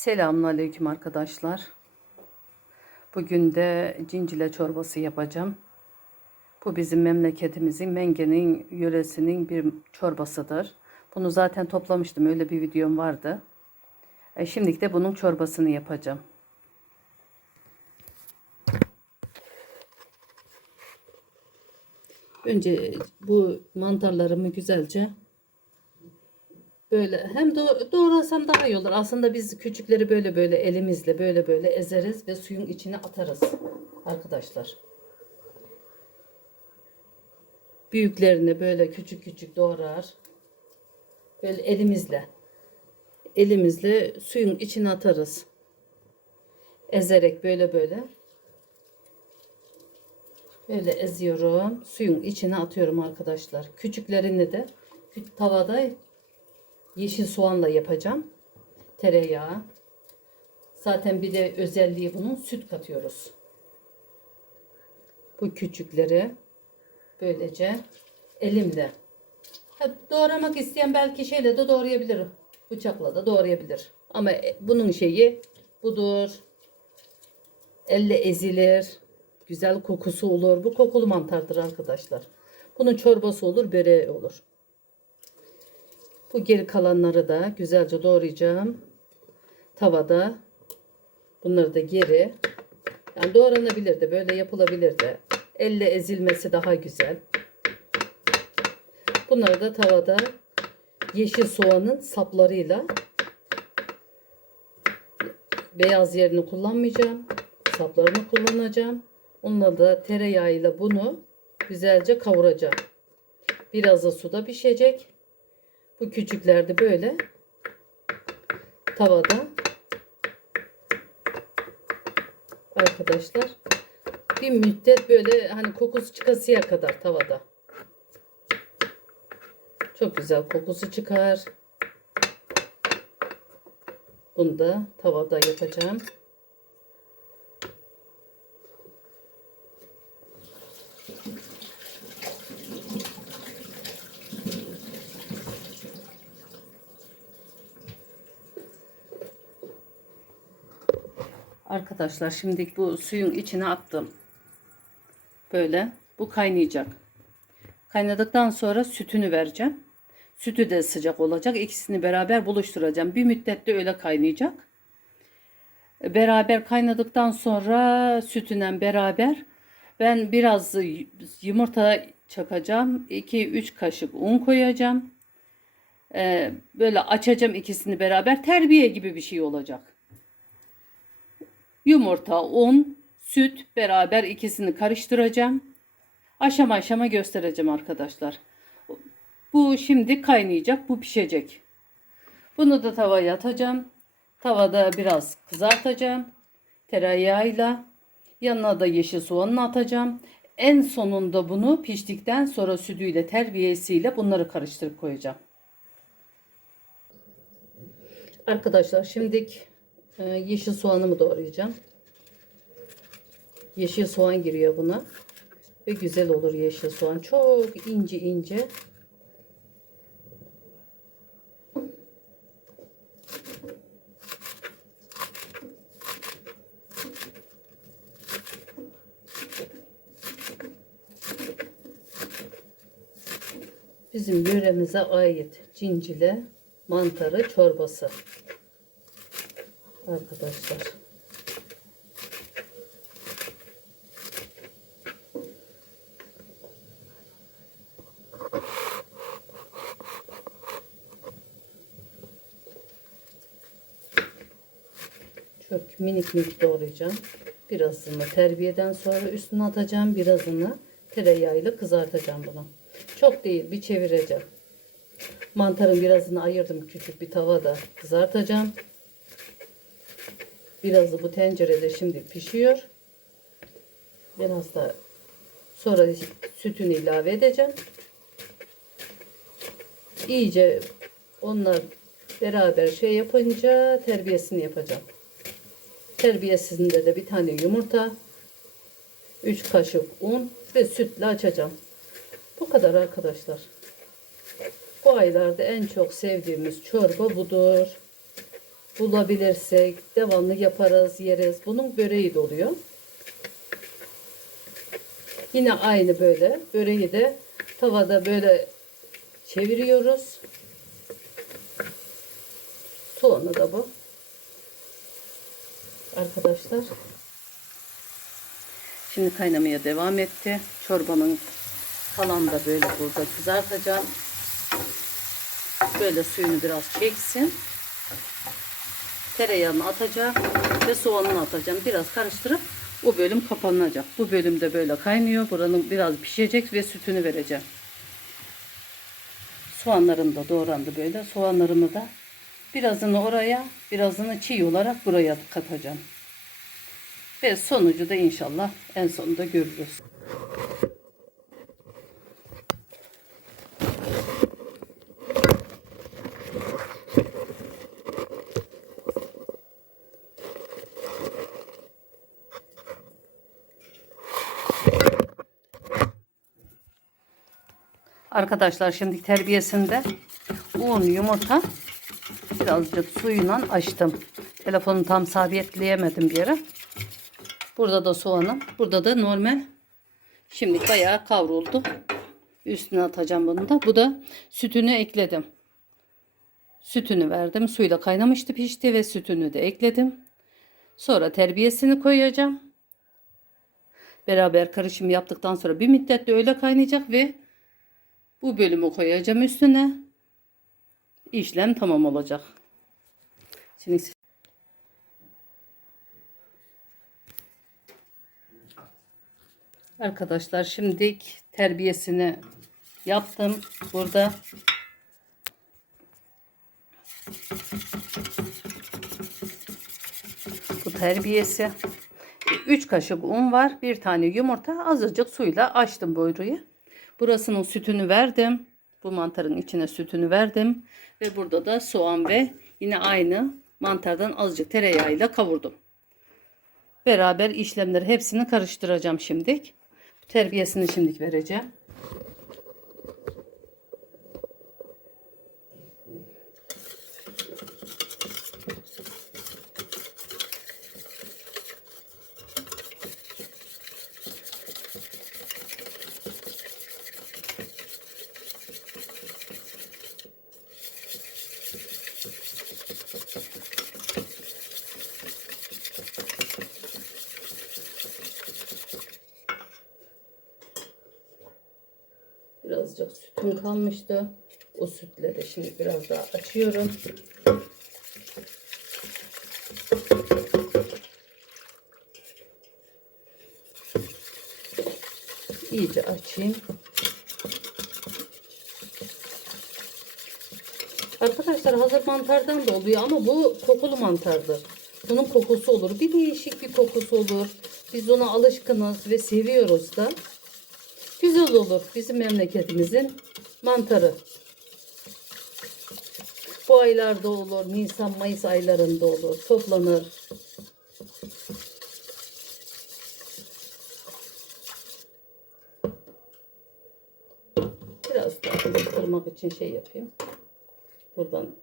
Selamünaleyküm arkadaşlar. Bugün de cincile çorbası yapacağım. Bu bizim memleketimizin Menge'nin yöresinin bir çorbasıdır. Bunu zaten toplamıştım. Öyle bir videom vardı. E, şimdilik de bunun çorbasını yapacağım. Önce bu mantarlarımı güzelce Böyle hem doğ- doğrasam daha iyi olur. Aslında biz küçükleri böyle böyle elimizle böyle böyle ezeriz ve suyun içine atarız arkadaşlar. Büyüklerini böyle küçük küçük doğrar. Böyle elimizle elimizle suyun içine atarız. Ezerek böyle böyle. Böyle eziyorum. Suyun içine atıyorum arkadaşlar. Küçüklerini de tavada yeşil soğanla yapacağım. Tereyağı. Zaten bir de özelliği bunun süt katıyoruz. Bu küçükleri böylece elimle. Ha, doğramak isteyen belki şeyle de doğrayabilir. Bıçakla da doğrayabilir. Ama e, bunun şeyi budur. Elle ezilir. Güzel kokusu olur. Bu kokulu mantardır arkadaşlar. Bunun çorbası olur, böreği olur. Bu geri kalanları da güzelce doğrayacağım. Tavada. Bunları da geri. Yani doğranabilir de böyle yapılabilir de. Elle ezilmesi daha güzel. Bunları da tavada yeşil soğanın saplarıyla beyaz yerini kullanmayacağım. Saplarını kullanacağım. Onunla da tereyağıyla bunu güzelce kavuracağım. Biraz da suda pişecek. Bu küçüklerde böyle tavada arkadaşlar bir müddet böyle hani kokusu çıkasıya kadar tavada. Çok güzel kokusu çıkar. Bunu da tavada yapacağım. Arkadaşlar şimdi bu suyun içine attım. Böyle bu kaynayacak. Kaynadıktan sonra sütünü vereceğim. Sütü de sıcak olacak. İkisini beraber buluşturacağım. Bir müddet de öyle kaynayacak. Beraber kaynadıktan sonra sütünden beraber ben biraz yumurta çakacağım. 2-3 kaşık un koyacağım. Ee, böyle açacağım ikisini beraber. Terbiye gibi bir şey olacak. Yumurta, un, süt beraber ikisini karıştıracağım. Aşama aşama göstereceğim arkadaşlar. Bu şimdi kaynayacak, bu pişecek. Bunu da tavaya atacağım. Tavada biraz kızartacağım. Tereyağıyla. Yanına da yeşil soğanını atacağım. En sonunda bunu piştikten sonra sütüyle, terbiyesiyle bunları karıştırıp koyacağım. Arkadaşlar şimdi ee, yeşil soğanımı doğrayacağım. Yeşil soğan giriyor buna. Ve güzel olur yeşil soğan. Çok ince ince. Bizim yöremize ait cincile mantarı çorbası arkadaşlar. Çok minik minik doğrayacağım. Birazını terbiyeden sonra üstüne atacağım. Birazını tereyağıyla kızartacağım bunu. Çok değil bir çevireceğim. Mantarın birazını ayırdım küçük bir tavada kızartacağım. Birazı bu tencerede şimdi pişiyor. Biraz da sonra sütünü ilave edeceğim. İyice onlar beraber şey yapınca terbiyesini yapacağım. Terbiyesinde de bir tane yumurta, 3 kaşık un ve sütle açacağım. Bu kadar arkadaşlar. Bu aylarda en çok sevdiğimiz çorba budur. Bulabilirsek devamlı yaparız, yeriz. Bunun böreği de oluyor. Yine aynı böyle. Böreği de tavada böyle çeviriyoruz. Soğanı da bu. Arkadaşlar. Şimdi kaynamaya devam etti. Çorbanın kalan da böyle burada kızartacağım. Böyle suyunu biraz çeksin. Tereyağını atacağım ve soğanını atacağım. Biraz karıştırıp bu bölüm kapanacak. Bu bölümde böyle kaynıyor. Buranın biraz pişecek ve sütünü vereceğim. Soğanlarım da doğrandı böyle. Soğanlarımı da birazını oraya, birazını çiğ olarak buraya katacağım. Ve sonucu da inşallah en sonunda görürüz. Arkadaşlar şimdi terbiyesinde un, yumurta, birazcık suyla açtım. Telefonu tam sabitleyemedim bir yere. Burada da soğanım. Burada da normal. Şimdi bayağı kavruldu. Üstüne atacağım bunu da. Bu da sütünü ekledim. Sütünü verdim. Suyla kaynamıştı pişti ve sütünü de ekledim. Sonra terbiyesini koyacağım. Beraber karışım yaptıktan sonra bir müddet de öyle kaynayacak ve bu bölümü koyacağım üstüne. İşlem tamam olacak. Şimdi Arkadaşlar şimdi terbiyesini yaptım burada. Bu terbiyesi. 3 kaşık un var. Bir tane yumurta. Azıcık suyla açtım boyruyu. Burasının sütünü verdim. Bu mantarın içine sütünü verdim. Ve burada da soğan ve yine aynı mantardan azıcık tereyağıyla kavurdum. Beraber işlemleri hepsini karıştıracağım şimdilik. Terbiyesini şimdilik vereceğim. Kalmıştı. O sütleri şimdi biraz daha açıyorum. İyice açayım. Arkadaşlar hazır mantardan da oluyor ama bu kokulu mantardır. Bunun kokusu olur. Bir değişik bir kokusu olur. Biz ona alışkınız ve seviyoruz da. Güzel olur bizim memleketimizin mantarı. Bu aylarda olur. Nisan Mayıs aylarında olur. Toplanır. Biraz daha karıştırmak için şey yapayım. Buradan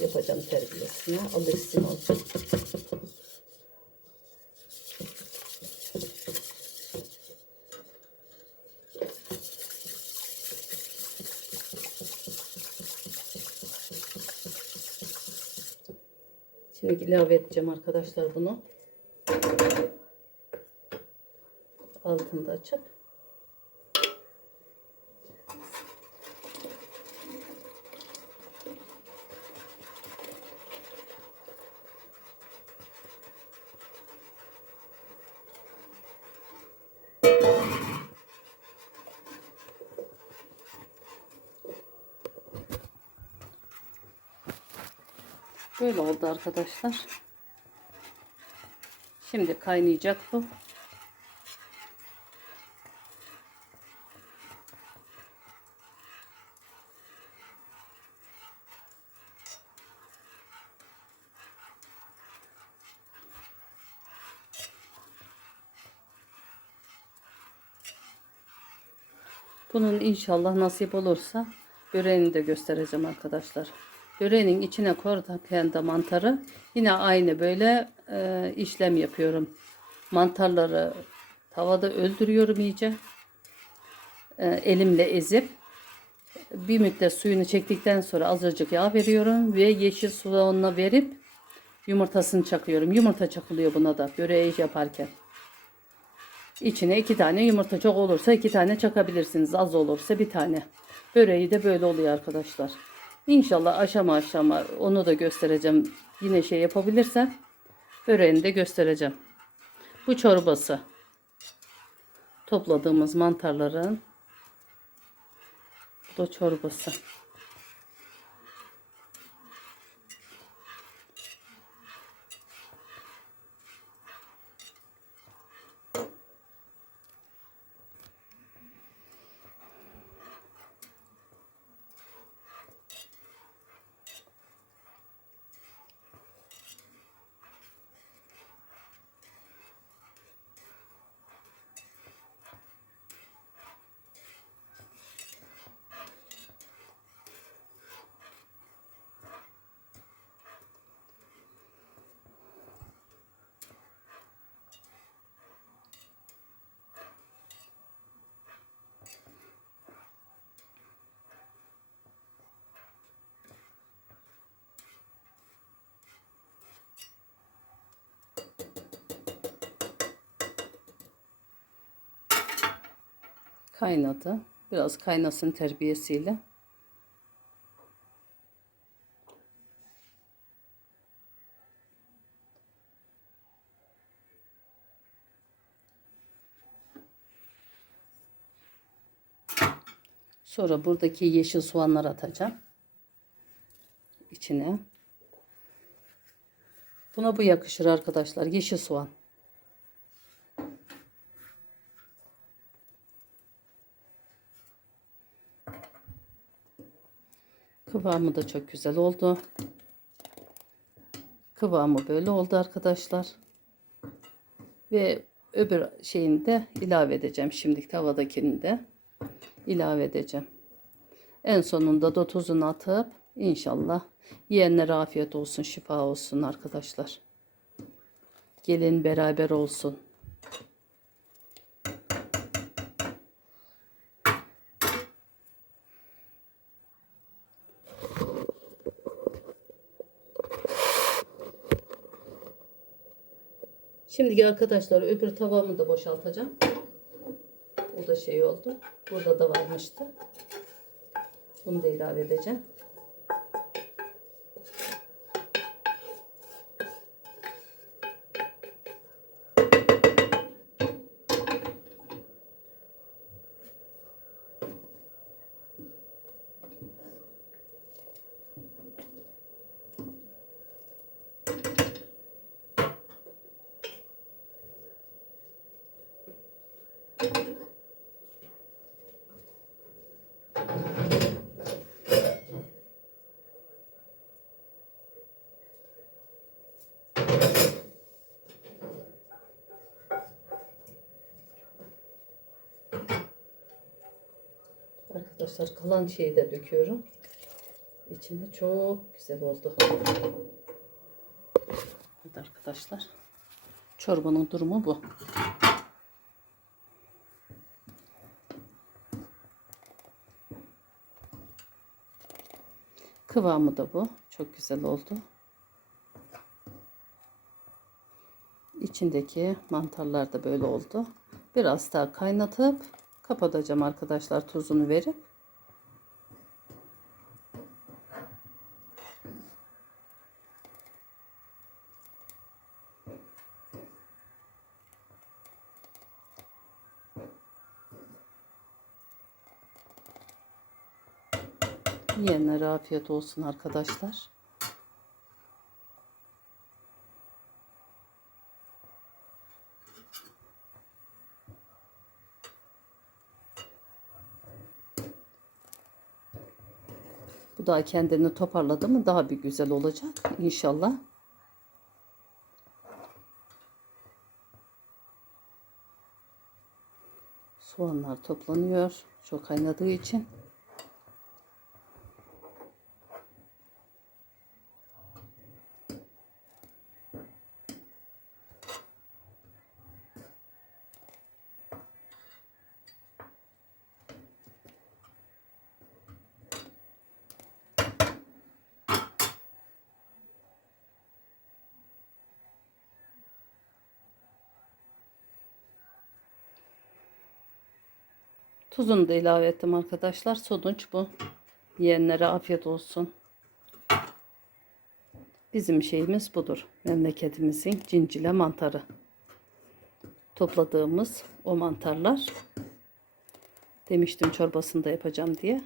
yapacağım terbiyesine. Alışsın olsun. Şimdi ilave edeceğim arkadaşlar bunu. Altını da açıp. Böyle oldu arkadaşlar. Şimdi kaynayacak bu. Bunun inşallah nasip olursa böreğini de göstereceğim arkadaşlar. Böreğin içine koyarken de mantarı yine aynı böyle e, işlem yapıyorum. Mantarları tavada öldürüyorum iyice. E, elimle ezip bir müddet suyunu çektikten sonra azıcık yağ veriyorum ve yeşil soğanla verip yumurtasını çakıyorum. Yumurta çakılıyor buna da böreği yaparken. İçine iki tane yumurta çok olursa iki tane çakabilirsiniz. Az olursa bir tane. Böreği de böyle oluyor arkadaşlar. İnşallah aşama aşama onu da göstereceğim. Yine şey yapabilirsem böreğini de göstereceğim. Bu çorbası. Topladığımız mantarların bu da çorbası. Kaynadı. Biraz kaynasın terbiyesiyle. Sonra buradaki yeşil soğanları atacağım. İçine. Buna bu yakışır arkadaşlar. Yeşil soğan. Kıvamı da çok güzel oldu. Kıvamı böyle oldu arkadaşlar. Ve öbür şeyini de ilave edeceğim. Şimdi tavadakini de ilave edeceğim. En sonunda da tuzunu atıp inşallah yiyenlere afiyet olsun, şifa olsun arkadaşlar. Gelin beraber olsun. Şimdi arkadaşlar öbür tavamı da boşaltacağım. O da şey oldu. Burada da varmıştı. Bunu da ilave edeceğim. Arkadaşlar kalan şeyi de döküyorum. İçinde çok güzel oldu. Evet arkadaşlar. Çorbanın durumu bu. Kıvamı da bu. Çok güzel oldu. İçindeki mantarlar da böyle oldu. Biraz daha kaynatıp kapatacağım arkadaşlar tuzunu verip. Yiyenlere afiyet olsun arkadaşlar. Bu da kendini toparladı mı daha bir güzel olacak inşallah. Soğanlar toplanıyor. Çok kaynadığı için. Tuzunu da ilave ettim arkadaşlar. Sonuç bu. Yiyenlere afiyet olsun. Bizim şeyimiz budur. Memleketimizin cincile mantarı. Topladığımız o mantarlar. Demiştim çorbasını da yapacağım diye.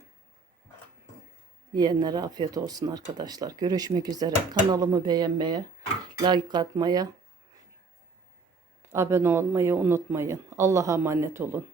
Yiyenlere afiyet olsun arkadaşlar. Görüşmek üzere. Kanalımı beğenmeye, like atmaya, abone olmayı unutmayın. Allah'a emanet olun.